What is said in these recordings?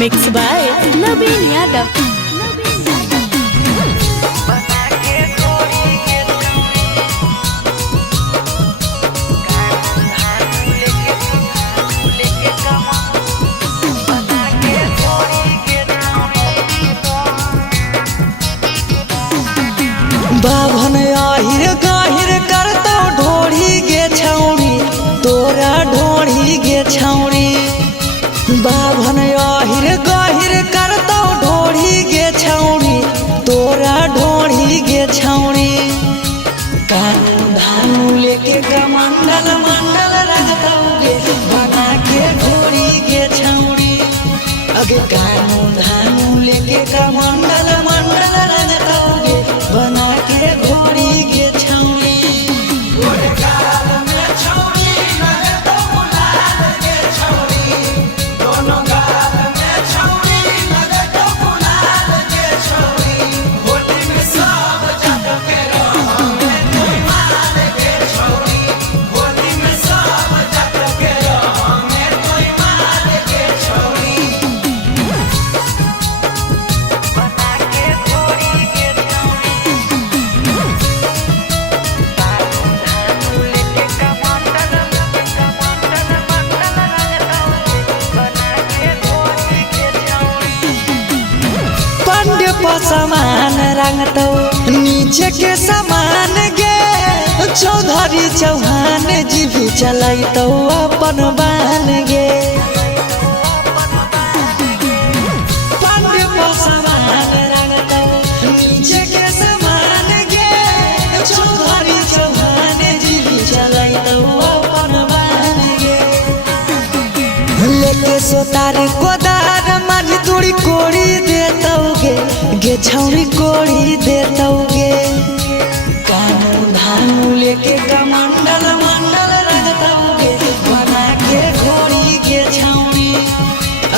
Mixed by Naveen Yadav. बाभन आहिर गाहिर करतो ढोढ़ी गे छौड़ी तोरा ढोढ़ी गे छौड़ी। बाभन आहिर गाहिर करतो ढोढ़ी गे छौड़ी तोरा ढोढ़ी गे छौड़ी। कानू धानू लेके कमंडल मंडल रखतौगे बना के घोड़ी गे छौड़ी। अगे कानू धानू लेके कमंडल मंडल रखतौगे बना के घोड़ी गे छौड़ी। समान रंगतो नीचे के समान गे चौधरी चौहान जी भी चलैतो अपन बान गे। पंडित समान रंगतो नीचे के समान गे चौधरी चौहान जी भी चलैतो अपन बान गे। लेके सोतार कोदार मारी दूरी कोड़ी देतौगे गे छौड़ी कोड़ी देतौगे। कानू धानू लेके कमंडल मंडल रखतौगे बना के घोड़ी गे छौड़ी।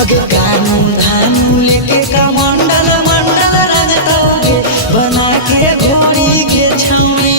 अगे कानू धानू लेके कमंडल मंडल रखतौगे बना के घोड़ी गे छौड़ी।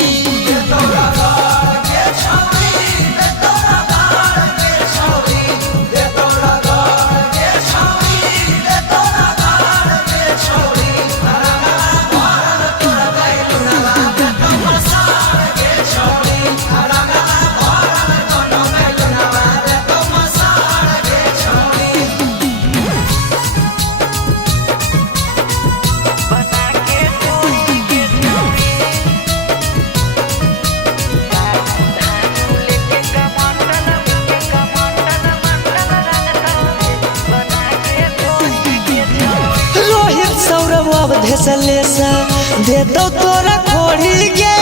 धसलेसा देतो तोरा खोड़ी गे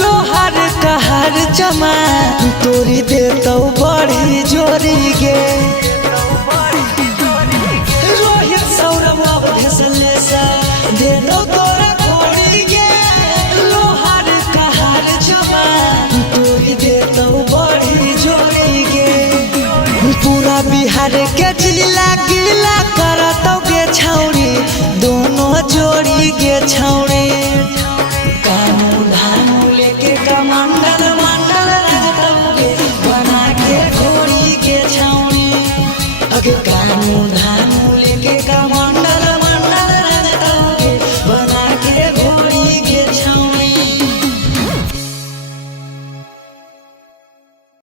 लोहार कहार चमा तोरी देतो बड़ी जोरी गे। रोहित सौरभ धसलेसा देतो तोरा खोड़ी गे लोहार कहार चमा तोरी देतो बड़ी जोरी गे। पूरा बिहार के जिला गिला करतो गे छौड़ी दोनों जोड़ी गे छौड़ी।